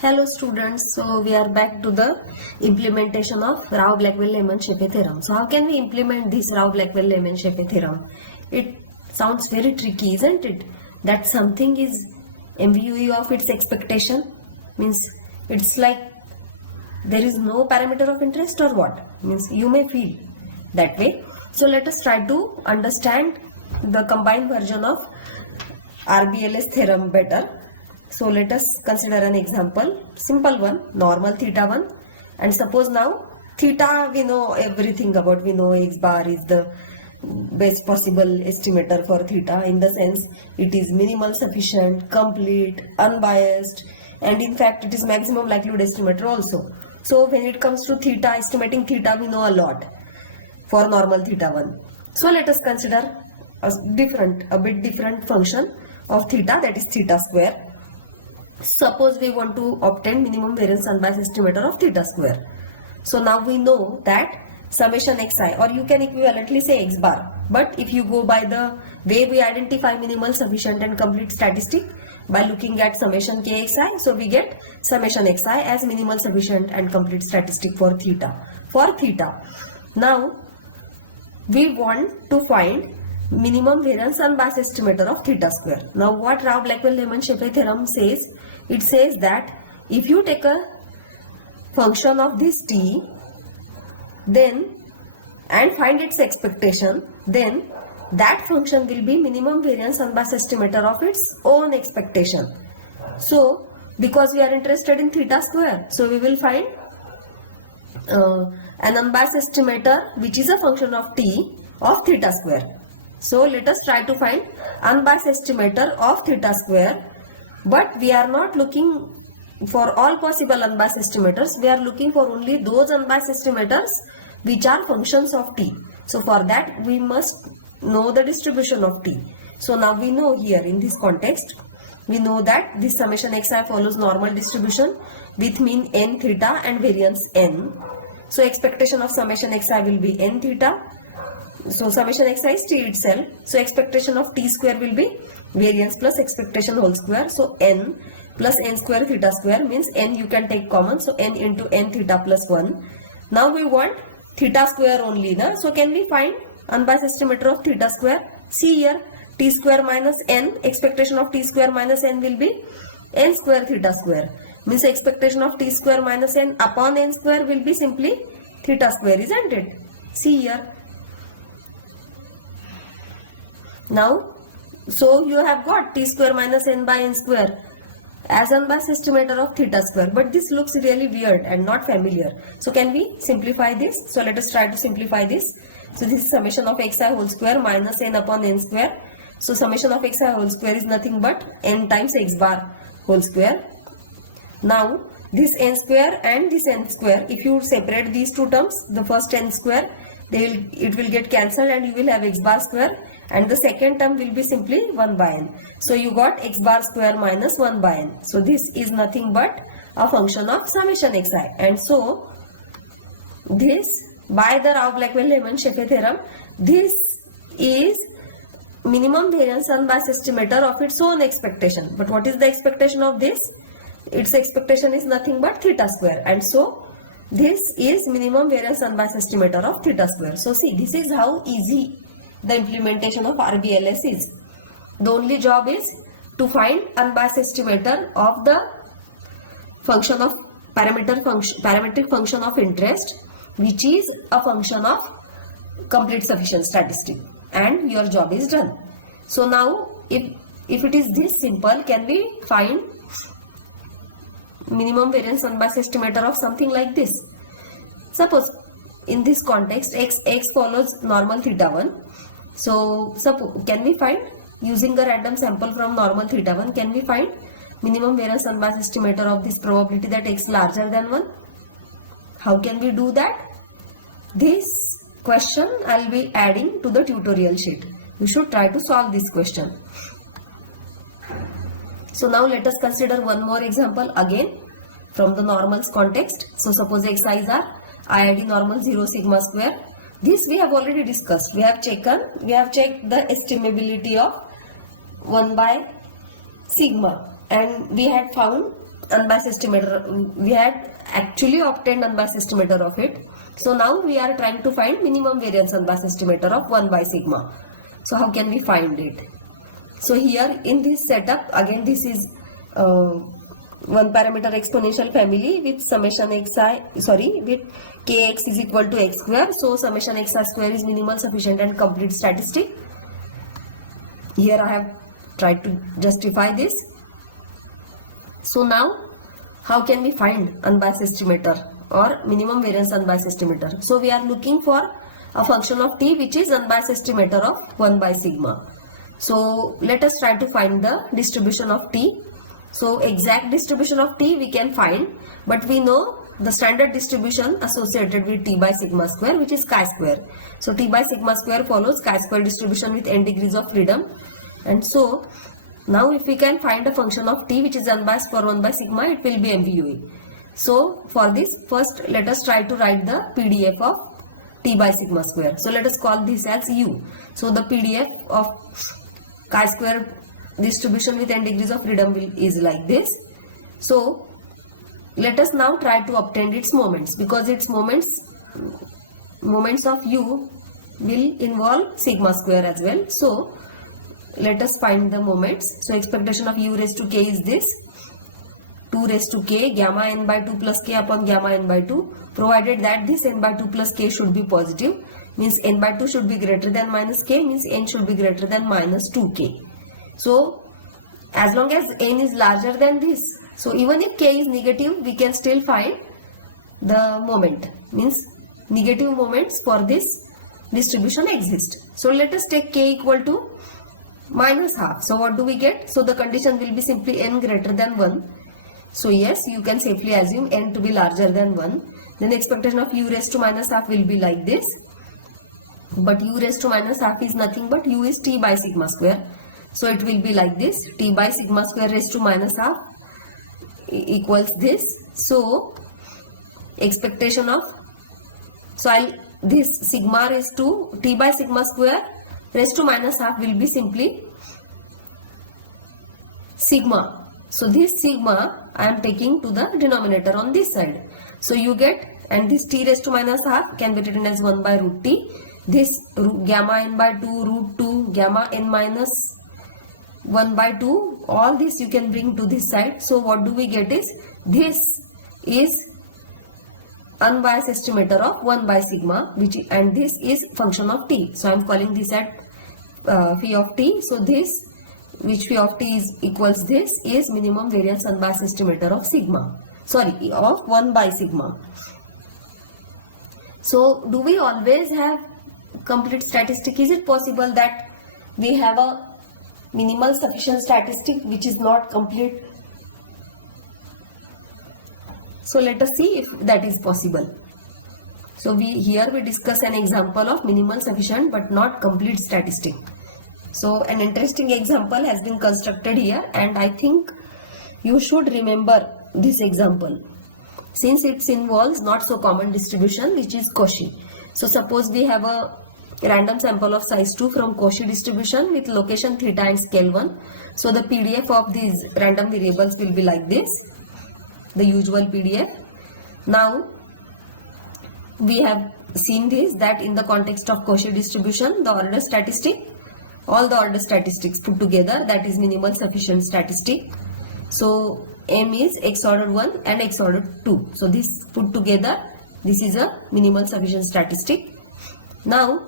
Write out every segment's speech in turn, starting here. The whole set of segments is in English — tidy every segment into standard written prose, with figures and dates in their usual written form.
Hello students, so we are back to the implementation of Rao-Blackwell-Lemon-Shepe theorem. So how can we implement this Rao-Blackwell-Lemon-Shepe theorem? It sounds very tricky, isn't it? That something is MVUE of its expectation, means it's like there is no parameter of interest or what? Means you may feel that way. So let us try to understand the combined version of RBLS theorem better. So let us consider an example, simple one, normal theta 1, and suppose now theta we know everything about, we know x bar is the best possible estimator for theta, in the sense it is minimal, sufficient, complete, unbiased, and in fact it is maximum likelihood estimator also. So when it comes to theta, estimating theta, we know a lot for normal theta 1. So let us consider a bit different function of theta, that is theta square. Suppose we want to obtain minimum variance unbiased estimator of theta square. So now we know that summation xi, or you can equivalently say x bar, but if you go by the way we identify minimal, sufficient and complete statistic by looking at summation kxi, so we get summation xi as minimal, sufficient and complete statistic for theta. Now we want to find minimum variance unbiased estimator of theta square. Now what Rao-Blackwell-Lemon-Shepe theorem says, it says that if you take a function of this t then and find its expectation, then that function will be minimum variance unbiased estimator of its own expectation. So because we are interested in theta square, so we will find an unbiased estimator which is a function of t of theta square. So let us try to find unbiased estimator of theta square, but we are not looking for all possible unbiased estimators. We are looking for only those unbiased estimators which are functions of t. So for that we must know the distribution of t. So now we know here in this context, we know that this summation xi follows normal distribution with mean n theta and variance n. So expectation of summation xi will be n theta. So summation xi is t itself. So expectation of t square will be variance plus expectation whole square. So n plus n square theta square, means n you can take common. So n into n theta plus 1. Now we want theta square only. So can we find unbiased estimator of theta square? See here, t square minus n, expectation of t square minus n will be n square theta square. Means expectation of t square minus n upon n square will be simply theta square, isn't it? See here. Now, so you have got t square minus n by n square as unbiased estimator of theta square, but this looks really weird and not familiar. So can we simplify this? So let us try to simplify this. So this is summation of xi whole square minus n upon n square. So summation of xi whole square is nothing but n times x bar whole square. Now this n square and this n square, if you separate these two terms, the first n square, it will get cancelled and you will have x bar square, and the second term will be simply 1 by n. So you got x bar square minus 1 by n. So this is nothing but a function of summation xi, and so this, by the Rao-Blackwell-Lemon-Shepe theorem, this is minimum variance unbiased estimator of its own expectation. But what is the expectation of this? Its expectation is nothing but theta square, and so this is minimum variance unbiased estimator of theta square. So see, this is how easy the implementation of RBLS is. The only job is to find unbiased estimator of the function of parametric function of interest, which is a function of complete sufficient statistic, and your job is done. So now if it is this simple, can we find minimum variance unbiased estimator of something like this? Suppose in this context x follows normal theta 1. So suppose, can we find, using a random sample from normal theta 1, can we find minimum variance unbiased estimator of this probability that x larger than 1? How can we do that? This question I will be adding to the tutorial sheet. You should try to solve this question. So now let us consider one more example again from the normals context. So suppose xi is our IID normal 0 sigma square. This we have already discussed. We have checked the estimability of 1 by sigma, and we had found unbiased estimator. We had actually obtained unbiased estimator of it. So now we are trying to find minimum variance unbiased estimator of 1 by sigma. So how can we find it? So here in this setup, again this is one parameter exponential family with summation xi, with kx is equal to x square. So summation xi square is minimal, sufficient and complete statistic. Here I have tried to justify this. So now how can we find unbiased estimator or minimum variance unbiased estimator? So we are looking for a function of t which is unbiased estimator of 1 by sigma. So let us try to find the distribution of t. So exact distribution of t we can find, but we know the standard distribution associated with t by sigma square, which is chi square. So t by sigma square follows chi square distribution with n degrees of freedom. And so now if we can find a function of t which is unbiased for 1 by sigma, it will be MVUE. So for this, first let us try to write the PDF of t by sigma square. So let us call this as u. So the PDF of chi square distribution with n degrees of freedom is like this. So let us now try to obtain its moments, because its moments of u will involve sigma square as well. So let us find the moments. So expectation of u raised to k is this: 2 raised to k gamma n by 2 plus k upon gamma n by 2, provided that this n by 2 plus k should be positive, means n by 2 should be greater than minus k, means n should be greater than minus 2k. So as long as n is larger than this, so even if k is negative, we can still find the moment, means negative moments for this distribution exist. So let us take k equal to minus half. So what do we get? So the condition will be simply n greater than 1. So yes, you can safely assume n to be larger than 1. Then expectation of u raised to minus half will be like this. But u raised to minus half is nothing but u is t by sigma square. So it will be like this: t by sigma square raised to minus half equals this. So expectation of, this sigma raised to t by sigma square raised to minus half will be simply sigma. So this sigma I am taking to the denominator on this side. So you get, and this t raised to minus half can be written as 1 by root t. This gamma n by 2 root 2 gamma n minus 1 by 2, all this you can bring to this side. So what do we get is, this is unbiased estimator of 1 by sigma, and this is function of t. So I am calling this at phi of t. So this, which phi of t is equals this, is minimum variance unbiased estimator of sigma, of 1 by sigma. So do we always have complete statistic? Is it possible that we have a minimal sufficient statistic which is not complete? So let us see if that is possible. So here we discuss an example of minimal sufficient but not complete statistic. So an interesting example has been constructed here, and I think you should remember this example since it involves not so common distribution, which is Cauchy. So suppose we have a random sample of size 2 from Cauchy distribution with location theta and scale 1. So the PDF of these random variables will be like this, the usual PDF. Now we have seen this, that in the context of Cauchy distribution, the order statistic, all the order statistics put together, that is minimal sufficient statistic. So M is x order 1 and x order 2. So this put together, this is a minimal sufficient statistic. Now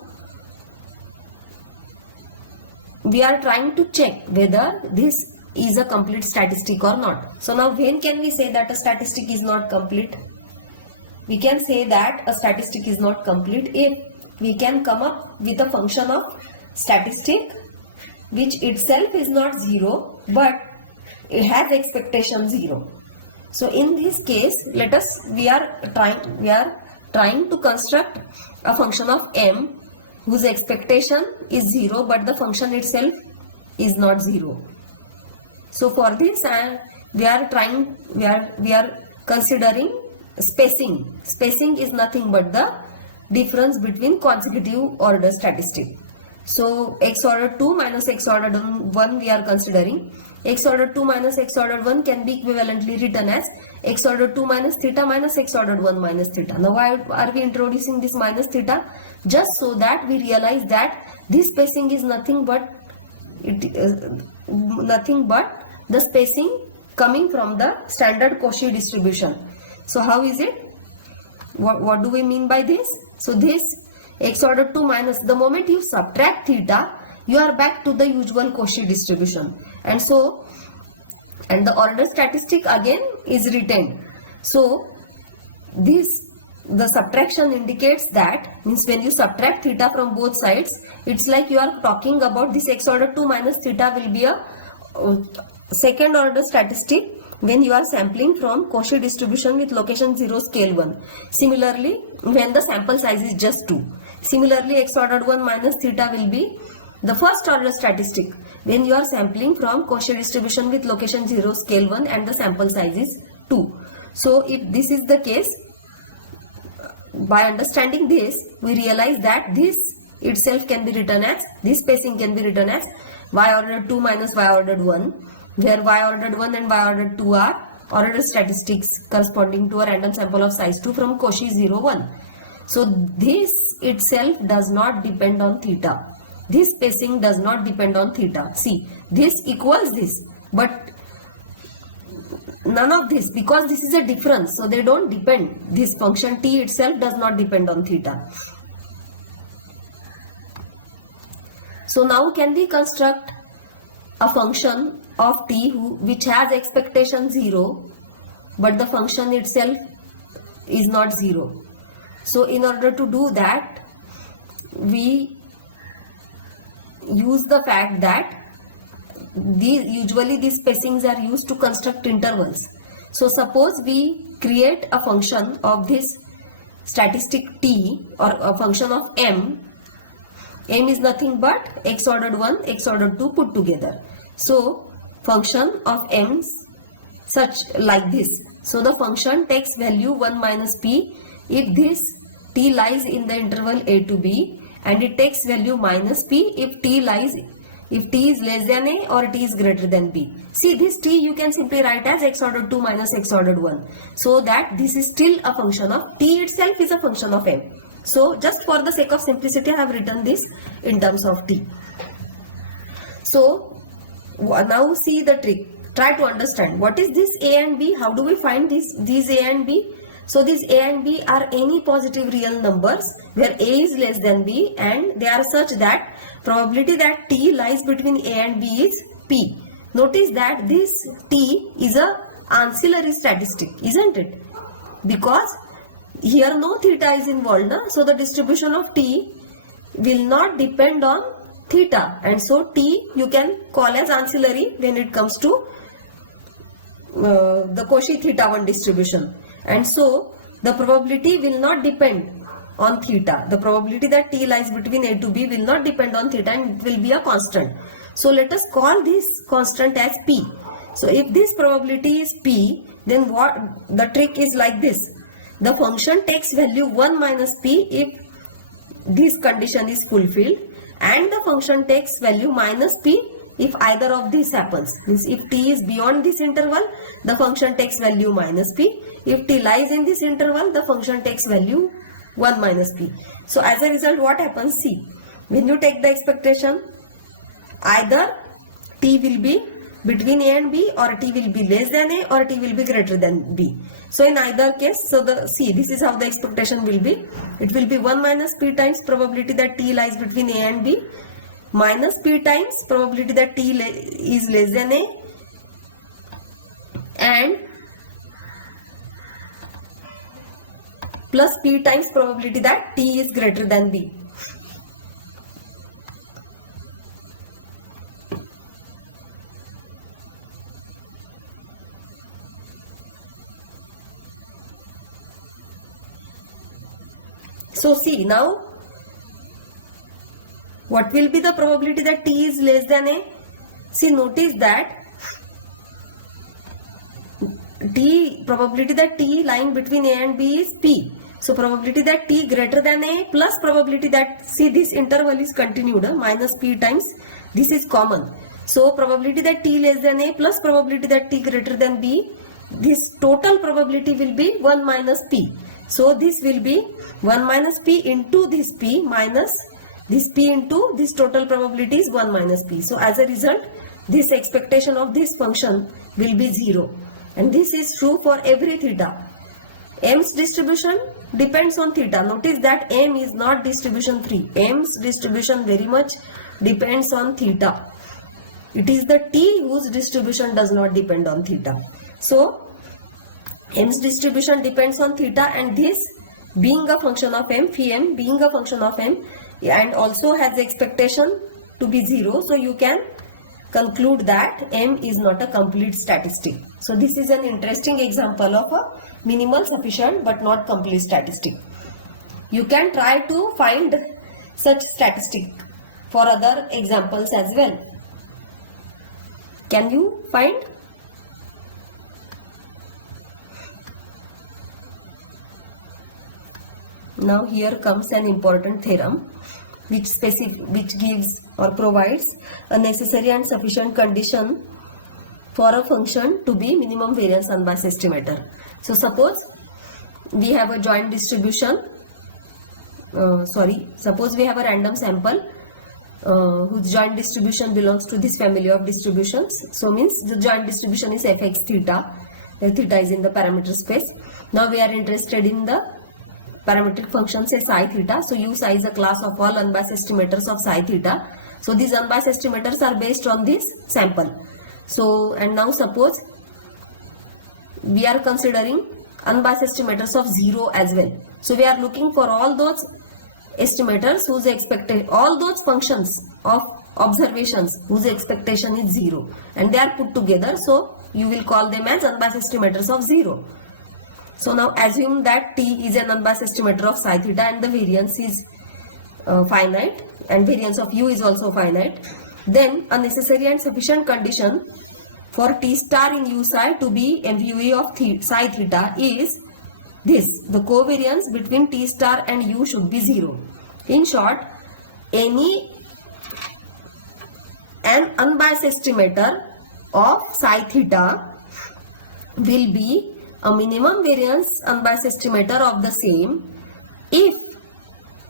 we are trying to check whether this is a complete statistic or not. So now when can we say that a statistic is not complete? We can say that a statistic is not complete if we can come up with a function of statistic which itself is not 0 but it has expectation 0. So in this case, we are trying to construct a function of m whose expectation is 0 but the function itself is not 0. So for this we are considering spacing. Spacing is nothing but the difference between consecutive order statistic. So x ordered 2 minus x ordered 1 we are considering. X ordered 2 minus x ordered 1 can be equivalently written as x ordered 2 minus theta minus x ordered 1 minus theta. Now why are we introducing this minus theta? Just so that we realize that this spacing is nothing but the spacing coming from the standard Cauchy distribution. So how is it? What do we mean by this? So this x ordered 2 minus, the moment you subtract theta, you are back to the usual Cauchy distribution, and the order statistic again is retained. So the subtraction indicates that, means when you subtract theta from both sides, it's like you are talking about this x ordered 2 minus theta will be a second order statistic when you are sampling from Cauchy distribution with location 0, scale 1. Similarly, when the sample size is just 2. Similarly, x ordered 1 minus theta will be the first order statistic when you are sampling from Cauchy distribution with location 0, scale 1 and the sample size is 2. So if this is the case, by understanding this, we realize that this itself can be written as, this spacing can be written as y ordered 2 minus y ordered 1, where y ordered 1 and y ordered 2 are order statistics corresponding to a random sample of size 2 from Cauchy 0, 1. So this itself does not depend on theta. This spacing does not depend on theta. See, this equals this, but none of this, because this is a difference, so they don't depend. This function t itself does not depend on theta. So now can we construct a function of t which has expectation 0, but the function itself is not 0. So in order to do that, we use the fact that usually these spacings are used to construct intervals. So suppose we create a function of this statistic t, or a function of m. M is nothing but x ordered 1, x ordered 2 put together. So function of m such like this. So the function takes value 1 minus p if this t lies in the interval a to b, and it takes value minus p if t is less than a or t is greater than b. See, this t you can simply write as x ordered 2 minus x ordered 1, so that this is still a function of t itself is a function of m. So just for the sake of simplicity, I have written this in terms of t. So now see the trick. Try to understand what is this a and b. How do we find these a and b? So these a and b are any positive real numbers where a is less than b, and they are such that probability that t lies between a and b is p. Notice that this t is a ancillary statistic, isn't it? Because here no theta is involved, so the distribution of t will not depend on theta, and so t you can call as ancillary when it comes to the Cauchy theta 1 distribution. And so the probability will not depend on theta. The probability that t lies between a to b will not depend on theta, and it will be a constant. So let us call this constant as p. So if this probability is p, then what the trick is like this. The function takes value 1 minus p if this condition is fulfilled, and the function takes value minus p if either of these happens. Means if t is beyond this interval, the function takes value minus p. If t lies in this interval, the function takes value 1 minus p. So as a result, what happens? See, when you take the expectation, either t will be between a and b, or t will be less than a, or t will be greater than b. So in either case, see, this is how the expectation will be. It will be 1 minus p times probability that t lies between a and b, minus p times probability that t is less than a, and plus p times probability that t is greater than b. So see, now what will be the probability that t is less than a? See, notice that probability that t lying between a and b is p. So probability that t greater than a plus probability that, see this interval is continued, minus p times, this is common. So probability that t less than a plus probability that t greater than b, this total probability will be 1 minus p. So this will be 1 minus p into this p minus this p into this total probability is 1 minus p. So as a result, this expectation of this function will be 0. And this is true for every theta. M's distribution depends on theta. Notice that M is not distribution 3. M's distribution very much depends on theta. It is the T whose distribution does not depend on theta. So M's distribution depends on theta, and this being a function of M, phi M being a function of M, and also has expectation to be 0. So you can conclude that M is not a complete statistic. So this is an interesting example of a minimal sufficient but not complete statistic. You can try to find such statistic for other examples as well. Can you find? Now here comes an important theorem which gives or provides a necessary and sufficient condition for a function to be minimum variance unbiased estimator. So suppose we have a joint distribution, suppose we have a random sample whose joint distribution belongs to this family of distributions. So means the joint distribution is fx theta, where theta is in the parameter space. Now we are interested in the parametric function, say psi theta. So u psi is a class of all unbiased estimators of psi theta. So these unbiased estimators are based on this sample. So, and now suppose we are considering unbiased estimators of 0 as well. So we are looking for all those estimators whose expectation, all those functions of observations whose expectation is 0, and they are put together. So you will call them as unbiased estimators of 0. So now assume that t is an unbiased estimator of psi theta and the variance is finite, and variance of u is also finite. Then a necessary and sufficient condition for t star in u psi to be MVUE of psi theta is this: the covariance between t star and u should be 0. In short, an unbiased estimator of psi theta will be a minimum variance unbiased estimator of the same if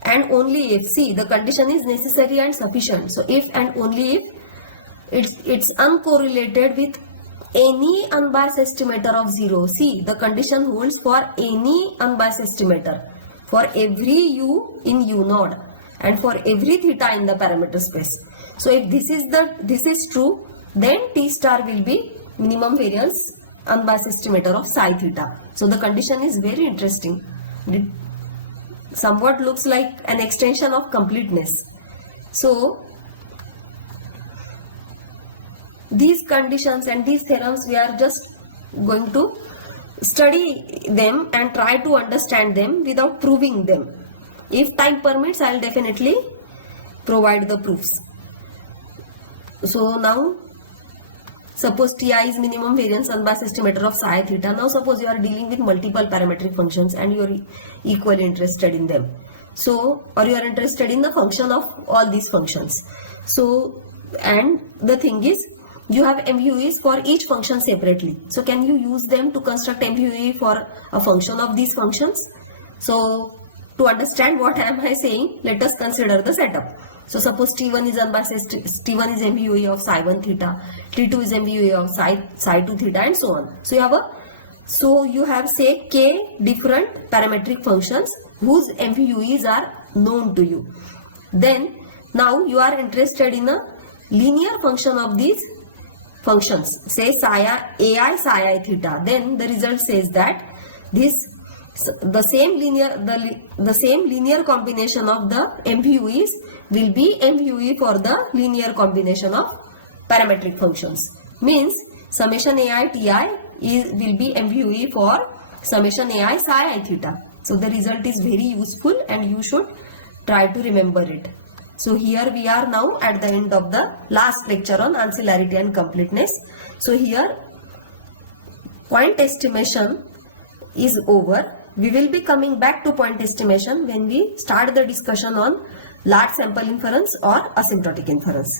and only if, see, the condition is necessary and sufficient. So if and only if it's uncorrelated with any unbiased estimator of 0. See, the condition holds for any unbiased estimator for every u in u node and for every theta in the parameter space. So if this is true, then t star will be minimum variance unbiased estimator of psi theta. So the condition is very interesting. It somewhat looks like an extension of completeness. So these conditions and these theorems, we are just going to study them and try to understand them without proving them. If time permits, I will definitely provide the proofs. So now suppose Ti is minimum variance unbiased estimator of psi theta. Now suppose you are dealing with multiple parametric functions and you are equally interested in them. So, or you are interested in the function of all these functions. So, and the thing is, you have MVUEs for each function separately. So can you use them to construct MVUE for a function of these functions? So to understand what am I saying, let us consider the setup. So suppose T1 is unbiased, T1 is MVUE of psi 1 theta, T2 is MVUE of psi 2 theta, and so on. So you have say k different parametric functions whose MVUEs are known to you. Then now you are interested in a linear function of these functions, say ai psi I theta. Then the result says that the same linear combination of the MVUEs will be MVUE for the linear combination of parametric functions. Means summation ai ti will be MVUE for summation ai psi I theta. So the result is very useful and you should try to remember it. So here we are now at the end of the last lecture on ancillarity and completeness. So here point estimation is over. We will be coming back to point estimation when we start the discussion on large sample inference or asymptotic inference.